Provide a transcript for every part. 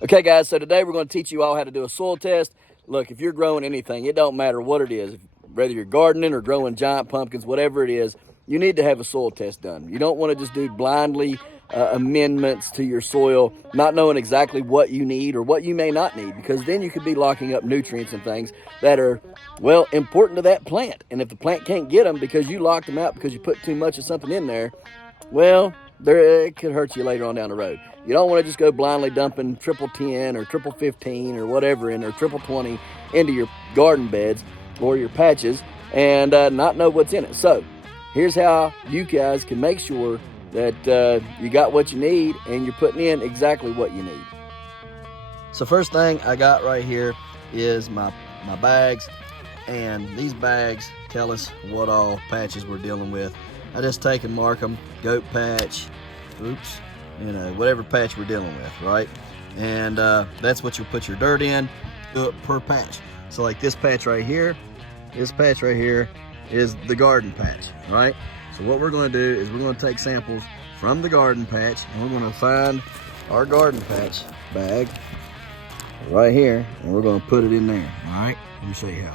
Okay guys, so today we're going to teach you all how to do a soil test. Look, if you're growing anything, it don't matter what it is, whether you're gardening or growing giant pumpkins, whatever it is, you need to have a soil test done. You don't want to just do blindly amendments to your soil, not knowing exactly what you need or what you may not need, because then you could be locking up nutrients and things that are, well, important to that plant. And if the plant can't get them because you locked them out because you put too much of something in there, well, it could hurt you later on down the road. You don't want to just go blindly dumping triple 10 or triple 15 or whatever or triple 20 into your garden beds or your patches and not know what's in it. So here's how you guys can make sure that you got what you need and you're putting in exactly what you need. So first thing I got right here is my bags, and these bags tell us what all patches we're dealing with. I just take and mark them, goat patch, whatever patch we're dealing with, right? And that's what you put your dirt in per patch. So like this patch right here is the garden patch, right? So what we're gonna do is we're gonna take samples from the garden patch and we're gonna find our garden patch bag right here and we're gonna put it in there, all right? Let me show you how.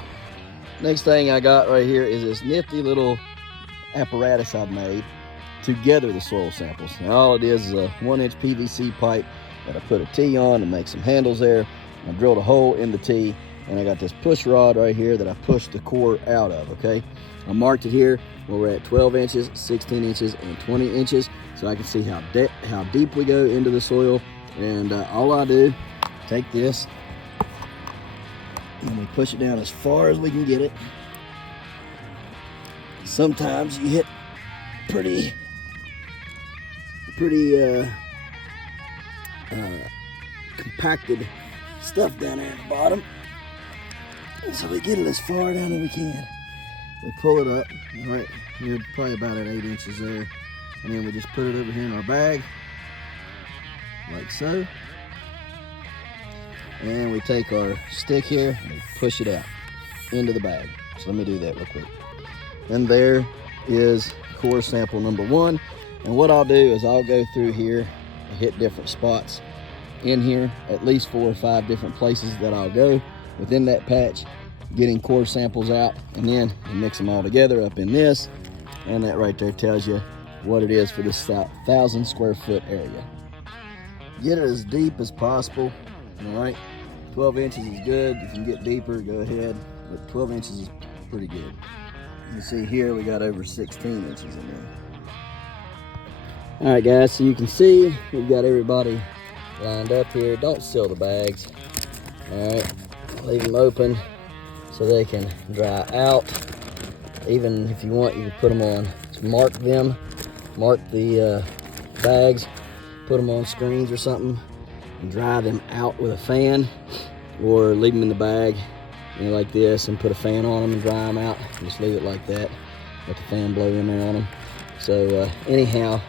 Next thing I got right here is this nifty little apparatus I've made to gather the soil samples. Now all it is a 1-inch PVC pipe that I put a T on to make some handles there. I drilled a hole in the T and I got this push rod right here that I pushed the core out of, okay? I marked it here where we're at 12 inches, 16 inches, and 20 inches so I can see how deep we go into the soil. And all I do, take this and we push it down as far as we can get it. Sometimes you hit pretty compacted stuff down there at the bottom. And so we get it as far down as we can. We pull it up, right, you're probably about at 8 inches there. And then we just put it over here in our bag, like so. And we take our stick here and we push it out into the bag. So let me do that real quick. And there is core sample number 1. And what I'll do is I'll go through here and hit different spots in here, at least 4 or 5 different places that I'll go within that patch, getting core samples out, and then you mix them all together up in this, and that right there tells you what it is for this 1,000 square foot area. Get it as deep as possible, all right? 12 inches is good. If you can get deeper, go ahead, but 12 inches is pretty good. You see here we got over 16 inches in there. All right guys, so you can see we've got everybody lined up here. Don't seal the bags, all right? Leave them open so they can dry out. Even if you want, you can put them on, mark the bags, put them on screens or something, and dry them out with a fan, or leave them in the bag, like this, and put a fan on them and dry them out. Just leave it like that, let the fan blow in there on them. So anyhow,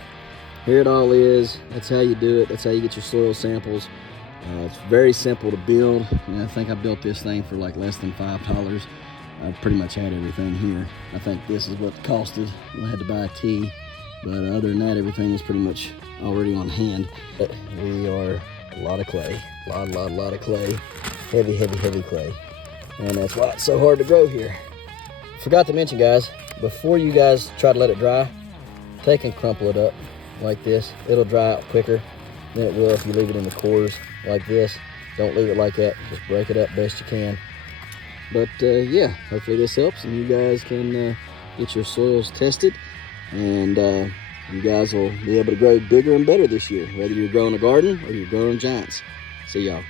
here it all is. That's how you do it. That's how you get your soil samples. It's very simple to build. I think I built this thing for like less than $5. I pretty much had everything here. I think this is what it costed. I had to buy a T, but other than that, everything was pretty much already on hand. But we are a lot of clay, a lot of clay, heavy clay, and that's why it's so hard to grow here. Forgot to mention, guys, before you guys try to let it dry, take and crumple it up like this. It'll dry out quicker than it will if you leave it in the cores like this. Don't leave it like that. Just break it up best you can. But yeah, hopefully this helps and you guys can get your soils tested, and you guys will be able to grow bigger and better this year, whether you're growing a garden or you're growing giants. See y'all.